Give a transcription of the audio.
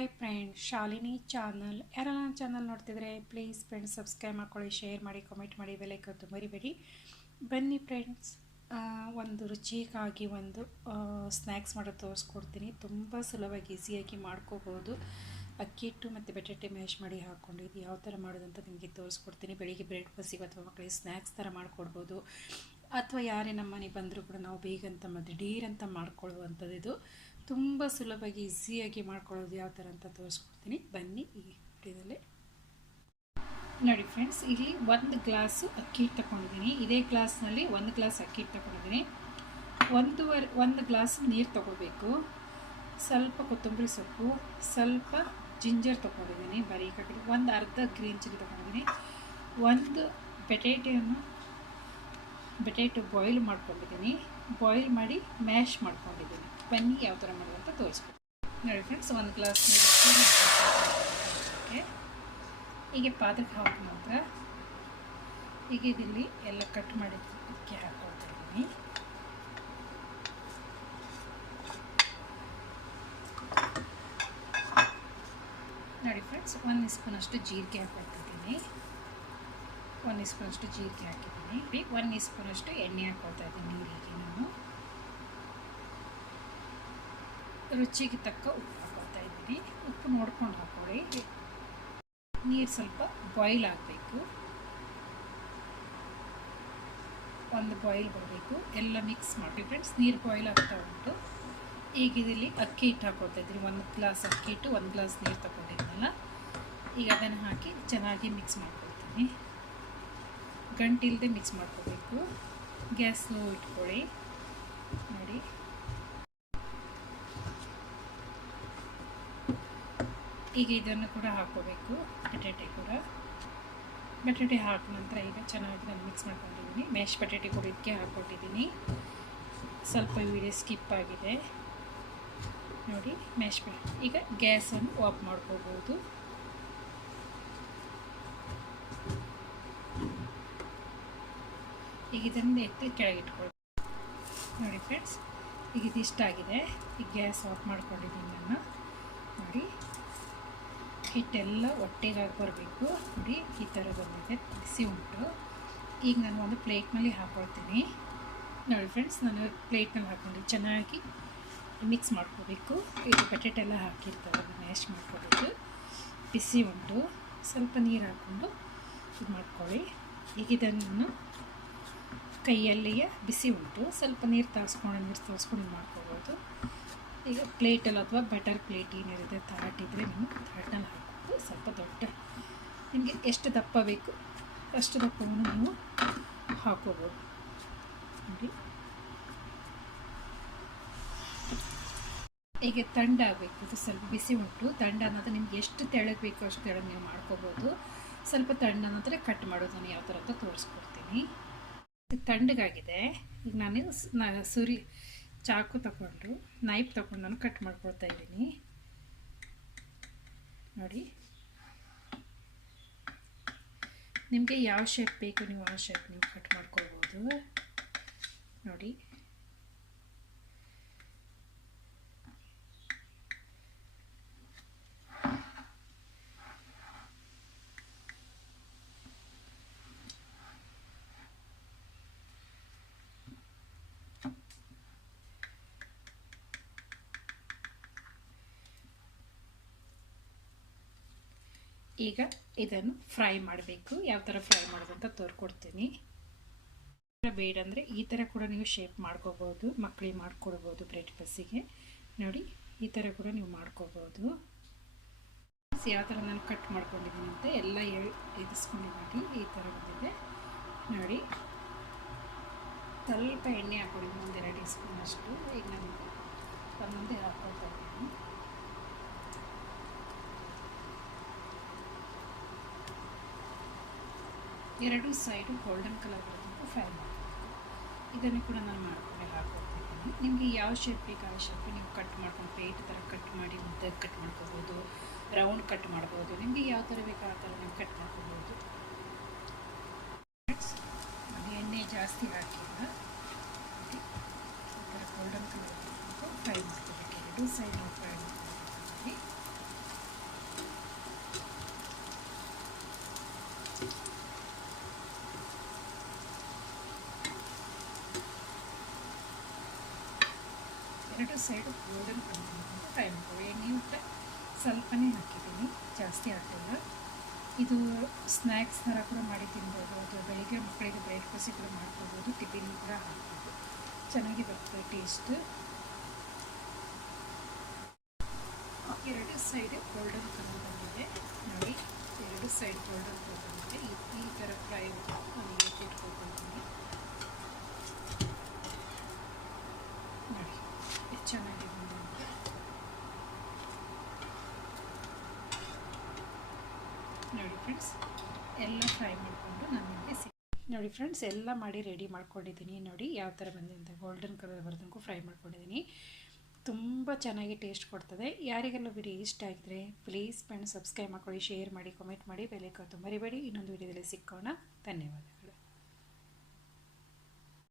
Hi friend Shalini channel ಯಾರೆಲ್ಲ ನನ್ನ channel ನೋಡ್ತಿದ್ರೆ ಪ್ಲೀಸ್ ಫ್ರೆಂಡ್ಸ್ ಸಬ್ಸ್ಕ್ರೈಬ್ ಮಾಡ್ಕೊಳ್ಳಿ ಶೇರ್ ಮಾಡಿ ಕಮೆಂಟ್ ಮಾಡಿ ಬೆಲೈಕತ್ತು ಮರಿಬೇಡಿ. ಬನ್ನಿ ಫ್ರೆಂಡ್ಸ್ ಒಂದು ರುಚಿಗಾಗಿ ಒಂದು ಸ್ನ್ಯಾಕ್ಸ್ ಮಾಡೋದು ತೋರಿಸ್ಕೊಡ್ತೀನಿ. ತುಂಬ ಸುಲಭವಾಗಿ ಈಸಿಯಾಗಿ ಮಾಡ್ಕೋಬೋದು. ಅಕ್ಕಿ ಹಿಟ್ಟು ಮತ್ತು ಬಟಾಟೆ ಮ್ಯಾಶ್ ಮಾಡಿ ಹಾಕ್ಕೊಂಡಿದ್ದು ಯಾವ ಥರ ಮಾಡೋದಂತ ನಿಮಗೆ ತೋರಿಸ್ಕೊಡ್ತೀನಿ. ಬೆಳಿಗ್ಗೆ ಬ್ರೆಡ್ ಬಸ್ಸಿಗೆ ಅಥವಾ ಮಕ್ಕಳಿಗೆ ಸ್ನ್ಯಾಕ್ಸ್ ಥರ ಮಾಡಿಕೊಡ್ಬೋದು. ಅಥವಾ ಯಾರೇ ನಮ್ಮ ಮನೆಗೆ ಬಂದರೂ ಕೂಡ ನಾವು ಬೇಗಂತ ಡೀರ್ ಅಂತ ಮಾಡ್ಕೊಳ್ಳುವಂಥದ್ದು ಇದು. ತುಂಬ ಸುಲಭವಾಗಿ ಈಸಿಯಾಗಿ ಮಾಡ್ಕೊಳ್ಳೋದು ಯಾವ ಥರ ಅಂತ ತೋರಿಸ್ಕೊಡ್ತೀನಿ. ಬನ್ನಿ ಈ ನೋಡಿ ಫ್ರೆಂಡ್ಸ್ ಇಲ್ಲಿ ಒಂದು ಗ್ಲಾಸು ಅಕ್ಕಿ ಹಿಟ್ಟು ತಗೊಂಡಿದ್ದೀನಿ ಇದೇ ಗ್ಲಾಸ್ನಲ್ಲಿ ಒಂದು ಗ್ಲಾಸ್ ಅಕ್ಕಿ ಹಿಟ್ಟು ತಗೊಂಡಿದ್ದೀನಿ ಒಂದೂವರೆ, ಒಂದು ಗ್ಲಾಸ್ ನೀರು ತಗೋಬೇಕು ಸ್ವಲ್ಪ ಕೊತ್ತಂಬರಿ ಸೊಪ್ಪು, ಸ್ವಲ್ಪ ಜಿಂಜರ್ ತೊಗೊಂಡಿದ್ದೀನಿ ಬರೀ ಕಟ್ಟಿ ಒಂದು ಅರ್ಧ ಗ್ರೀನ್ ಚಿಲ್ಲಿ ತೊಗೊಂಡಿದ್ದೀನಿ ಒಂದು ಬೆಟೇಟೆಯನ್ನು ಬೆಟೇಟೊ ಬಾಯ್ಲ್ ಮಾಡ್ಕೊಂಡಿದ್ದೀನಿ. ಬಾಯ್ಲ್ ಮಾಡಿ ಮ್ಯಾಶ್ ಮಾಡ್ಕೊಂಡಿದ್ದೀನಿ. ಬನ್ನಿ ಯಾವ ಥರ ಮಾಡೋದಂತ ತೋರಿಸ್ಕೊಡ್ತೀನಿ ನೋಡಿ ಫ್ರೆಂಡ್ಸ್ ಒಂದು ಗ್ಲಾಸ್ ನೀರು ಹೀಗೆ ಪಾತ್ರಕ್ಕೆ ಹಾಕಿದ ನಂತರ ಹೀಗೆ ಇದಿಲ್ಲಿ ಎಲ್ಲ ಕಟ್ ಮಾಡಿ ಅಕ್ಕಿ ಹಾಕೊಳ್ತಾ ಇದ್ದೀನಿ ನೋಡಿ ಫ್ರೆಂಡ್ಸ್ ಒಂದು ಸ್ಪೂನಷ್ಟು ಜೀರಿಗೆ ಹಾಕೊಳ್ತಿದ್ದೀನಿ. ಒಂದು ಸ್ಪೂನಷ್ಟು ಜೀರಿಗೆ ಹಾಕಿದ್ದೀನಿ. ಒಂದು ಸ್ಪೂನಷ್ಟು ಎಣ್ಣೆ ಹಾಕೊಳ್ತಾ ಇದ್ದೀನಿ ನೀರಿಗೆ ನಾನು. ರುಚಿಗೆ ತಕ್ಕ ಉಪ್ಪು ಹಾಕೊಳ್ತಾ ಇದ್ದೀನಿ ಉಪ್ಪು ನೋಡ್ಕೊಂಡು ಹಾಕೊಳ್ಳಿ. ನೀರು ಸ್ವಲ್ಪ ಬಾಯ್ಲ್ ಆಗಬೇಕು. ಒಂದು ಬಾಯ್ಲ್ ಬರಬೇಕು. ಎಲ್ಲ ಮಿಕ್ಸ್ ಮಾಡಿ ಫ್ರೆಂಡ್ಸ್ ನೀರು ಬಾಯ್ಲ್ ಆಗ್ತಾ ಉಂಟು. ಈಗ ಇದರಲ್ಲಿ ಅಕ್ಕಿ ಹಿಟ್ಟು ಹಾಕೊಳ್ತಾ ಇದ್ದೀನಿ ಒಂದು ಗ್ಲಾಸ್ ಅಕ್ಕಿ ಹಿಟ್ಟು, ಒಂದು ಗ್ಲಾಸ್ ನೀರು ತಗೊಂಡಿದ್ನಲ್ಲ. ಈಗ ಅದನ್ನು ಹಾಕಿ ಚೆನ್ನಾಗಿ ಮಿಕ್ಸ್ ಮಾಡ್ಕೊಳ್ತೀನಿ. ಗಂಟಿಲ್ಲದೆ ಮಿಕ್ಸ್ ಮಾಡ್ಕೋಬೇಕು. ಗ್ಯಾಸ್ ಲೋ ಇಟ್ಕೊಳ್ಳಿ ನೋಡಿ ಈಗ ಇದನ್ನು ಕೂಡ ಹಾಕೋಬೇಕು ಬಟಾಟೆ ಕೂಡ. ಬಟಾಟೆ ಹಾಕಿದ ನಂತರ ಈಗ ಚೆನ್ನಾಗಿ ನಾನು ಮಿಕ್ಸ್ ಮಾಡ್ಕೊಂಡಿದ್ದೀನಿ. ಮ್ಯಾಶ್ ಬಟಾಟೆ ಕೂಡ ಇದಕ್ಕೆ ಹಾಕ್ಕೊಟ್ಟಿದ್ದೀನಿ. ಸ್ವಲ್ಪ ವಿಡಿಯೋ ಸ್ಕಿಪ್ ಆಗಿದೆ. ನೋಡಿ ಮ್ಯಾಶ್ ಈಗ ಗ್ಯಾಸನ್ನು ಆಫ್ ಮಾಡ್ಕೋಬೋದು. ಈಗ ಇದನ್ನು ಎತ್ತಿ ಕೆಳಗಿಟ್ಕೊಳ್ಳಿ ನೋಡಿ ಫ್ರೆಂಡ್ಸ್ ಈಗ ಇದಿಷ್ಟಾಗಿದೆ ಈಗ ಗ್ಯಾಸ್ ಆಫ್ ಮಾಡ್ಕೊಂಡಿದ್ದೀನಿ ನಾನು. ನೋಡಿ. ಹಿಟ್ಟೆಲ್ಲ ಒಟ್ಟಿಗೆ ಬರಬೇಕು. ನೋಡಿ, ಈ ಥರ ಬಂದಿದೆ. ಬಿಸಿ ಉಂಟು. ಈಗ ನಾನು ಒಂದು ಪ್ಲೇಟ್ನಲ್ಲಿ ಹಾಕೊಳ್ತೀನಿ. ನೋಡಿ ಫ್ರೆಂಡ್ಸ್ ನಾನು ಪ್ಲೇಟ್ನಲ್ಲಿ ಹಾಕೊಂಡು. ಚೆನ್ನಾಗಿ ಮಿಕ್ಸ್ ಮಾಡ್ಕೋಬೇಕು. ಇದು ಬಟಾಟೆಲ್ಲ ಹಾಕಿರ್ತಾರೆ, ಅದನ್ನು ಮ್ಯಾಶ್ ಮಾಡ್ಕೋಬೇಕು. ಬಿಸಿ ಉಂಟು. ಸ್ವಲ್ಪ ನೀರು ಹಾಕ್ಕೊಂಡು ಇದು ಮಾಡ್ಕೊಳ್ಳಿ. ಈಗ ಇದನ್ನು ಕೈಯಲ್ಲಿಯೇ ಬಿಸಿ ಉಂಟು. ಸ್ವಲ್ಪ ನೀರು ತಾಸ್ಕೊಂಡು ನೀರು ತೋರಿಸ್ಕೊಂಡು ಮಾಡ್ಕೋಬೋದು. ಈಗ ಪ್ಲೇಟಲ್ಲಿ ಅಥವಾ ಬಟರ್ ಪ್ಲೇಟ್ ಏನಿರುತ್ತೆ ತಾಟಿದ್ರೆ ನೀವು ತಾಟಲ್ಲಿ ಹಾಕ್ಬಿಟ್ಟು ಸ್ವಲ್ಪ ದೊಡ್ಡ. ನಿಮಗೆ ಎಷ್ಟು ದಪ್ಪ ಬೇಕು, ಅಷ್ಟು ದಪ್ಪವನ್ನು ನೀವು ಹಾಕೋಬೋದು. ನೋಡಿ. ಈಗ ತಂಡ ಆಗಬೇಕು, ಇದು ಸ್ವಲ್ಪ ಬಿಸಿ ಉಂಟು. ತಂಡ ಅನ್ನೋದು ನಿಮ್ಗೆ ಎಷ್ಟು ತೆಳಗೆ ಬೇಕು ಅಷ್ಟು ತೆಳಗೆ ನೀವು ಮಾಡ್ಕೋಬೋದು. ಸ್ವಲ್ಪ ತಂಡ ಅನ್ನೋದ್ರೆ ಕಟ್ ಮಾಡೋದು ನಾನು ಯಾವ ಥರ ಅಂತ ತೋರಿಸ್ಕೊಡ್ತೀನಿ. ತಂಡಗಾಗಿದೆ. ಈಗ ನಾನು ಸುರಿ, ಚಾಕು ತಗೊಂಡು ನೈಫ್ ತಗೊಂಡು ನಾನು ಕಟ್ ಮಾಡ್ಕೊಳ್ತಾ ಇದ್ದೀನಿ. ನೋಡಿ. ನಿಮಗೆ ಯಾವ ಶೇಪ್ ಬೇಕು ನೀವು ಆ ಶೇಪ್ ನೀವು ಕಟ್ ಮಾಡ್ಕೊಳ್ಬೋದು. ನೋಡಿ. ಈಗ ಇದನ್ನು ಫ್ರೈ ಮಾಡಬೇಕು. ಯಾವ ಥರ ಫ್ರೈ ಮಾಡೋದು ಅಂತ ತೋರ್ಕೊಡ್ತೀನಿ. ಬೇಡ ಅಂದರೆ ಈ ಥರ ಕೂಡ ನೀವು ಶೇಪ್ ಮಾಡ್ಕೋಬೋದು ಮಕ್ಕಳಿಗೆ ಮಾಡ್ಕೊಡ್ಬೋದು ಬ್ರೆಡ್ ಬಸ್ಸಿಗೆ ನೋಡಿ, ಈ ಥರ ಕೂಡ ನೀವು ಮಾಡ್ಕೋಬೋದು. ಯಾವ ಥರ ನಾನು ಕಟ್ ಮಾಡ್ಕೊಂಡಿದ್ದೀನಿ ಅಂತ ಎಲ್ಲ ಎದಿಸ್ಕೊಂಡಿದ್ದೀನಿ ಈ ಥರ ಬಂದಿದೆ. ನೋಡಿ, ಸ್ವಲ್ಪ ಎಣ್ಣೆ ಹಾಕ್ಕೊಡಿ ಒಂದು ಎರಡು ಸ್ಪೂನ್ ಅಷ್ಟು ಈಗ ನಾನು ಒಂದೊಂದೇ ಹಾಕ್ಕೊಳ್ತಾ ಇದ್ದೀನಿ. ಎರಡು ಸೈಡು ಗೋಲ್ಡನ್ ಕಲರ್ ಬರೋದಕ್ಕೂ ಫ್ರೈ ಮಾಡಬೇಕು ಇದನ್ನು ಕೂಡ ನಾನು ಮಾಡಿಕೊಂಡು ಹಾಕೊಳ್ತಿದ್ದೀನಿ ನಿಮಗೆ ಯಾವ ಶೇಪ್ ಬೇಕು ಆ ಶೇಪ್ ನೀವು ಕಟ್ ಮಾಡ್ಕೊಂಡು ಪೇಟ್ ಥರ ಕಟ್ ಮಾಡಿ ಉದ್ದ ಕಟ್ ಮಾಡ್ಕೋಬೋದು ರೌಂಡ್ ಕಟ್ ಮಾಡ್ಬೋದು. ನಿಮಗೆ ಯಾವ ಥರ ಬೇಕು ಆ ಥರ ನೀವು ಕಟ್ ಮಾಡ್ಕೋಬೋದು. ಎಣ್ಣೆ ಜಾಸ್ತಿ ಹಾಕಿಲ್ಲ. ಗೋಲ್ಡನ್ ಕಲರ್ ಫ್ರೈ ಮಾಡ್ಕೋಬೇಕು ಎರಡು ಸೈಡ್ ಫ್ರೈ ಮಾಡ್ಕೋಬೇಕು ಎರಡು side golden colour fry time ಎಣ್ಣೆ ಮತ್ತು ಸ್ವಲ್ಪನೇ ಹಾಕಿದ್ದೀನಿ. ಜಾಸ್ತಿ ಹಾಕಿಲ್ಲ. ಇದು ಸ್ನ್ಯಾಕ್ಸ್ ಥರ ಕೂಡ ಮಾಡಿ ತಿನ್ಬೋದು ಅಥವಾ ಬೆಳಿಗ್ಗೆ ಮಕ್ಕಳಿಗೆ ಬ್ರೇಕ್ಫಾಸ್ಟಿಗೆ ಕೂಡ ಮಾಡ್ಕೋಬೋದು. ಟಿಫಿನ್ ಕೂಡ ಹಾಕ್ಬೋದು. ಚೆನ್ನಾಗಿ ಬರ್ತದೆ ಟೇಸ್ಟ್ ಎರಡು ಸೈಡ್ ಗೋಲ್ಡನ್ ಕಲರ್ ಬಂದಿದೆ. ನೋಡಿ, ಎರಡು ಸೈಡ್ ಗೋಲ್ಡನ್ ಕಲರ್ ಬಂದಿದೆ ಈ- ಈ ಥರ ಫ್ರೈ ನಾನು ಇಟ್ಕೊಳ್ತೀನಿ ನೋಡಿ ಎಷ್ಟು ಚೆನ್ನಾಗಿ ಬಂದಿದೆ ನೋಡಿ ಫ್ರೆಂಡ್ಸ್ ಎಲ್ಲ ಫ್ರೈ ಮಾಡಿಕೊಂಡು ನಾನು ನಿಮಗೆ ಸಿ ನೋಡಿ ಫ್ರೆಂಡ್ಸ್ ಎಲ್ಲ ಮಾಡಿ ರೆಡಿ ಮಾಡ್ಕೊಂಡಿದ್ದೀನಿ. ನೋಡಿ ಯಾವ ಥರ ಬಂದಿದೆ ಗೋಲ್ಡನ್ ಕಲರ್ ಬರೋದಕ್ಕೂ ಫ್ರೈ ಮಾಡ್ಕೊಂಡಿದ್ದೀನಿ. ತುಂಬ ಚೆನ್ನಾಗಿ ಟೇಸ್ಟ್ ಕೊಡ್ತದೆ. ಯಾರಿಗೆಲ್ಲ ವಿಡಿಯೋ ಇಷ್ಟ ಆಗಿದ್ರೆ ಪ್ಲೀಸ್ ಫ್ರೆಂಡ್ಸ್ ಸಬ್ಸ್ಕ್ರೈಬ್ ಮಾಡ್ಕೊಳ್ಳಿ ಶೇರ್ ಮಾಡಿ ಕಮೆಂಟ್ ಮಾಡಿ ಬೆಲೆ ಕೊತ್ತು ಮರಿಬೇಡಿ. ಇನ್ನೊಂದು ವಿಡಿಯೋದಲ್ಲಿ ಸಿಕ್ಕೋಣ. ಧನ್ಯವಾದ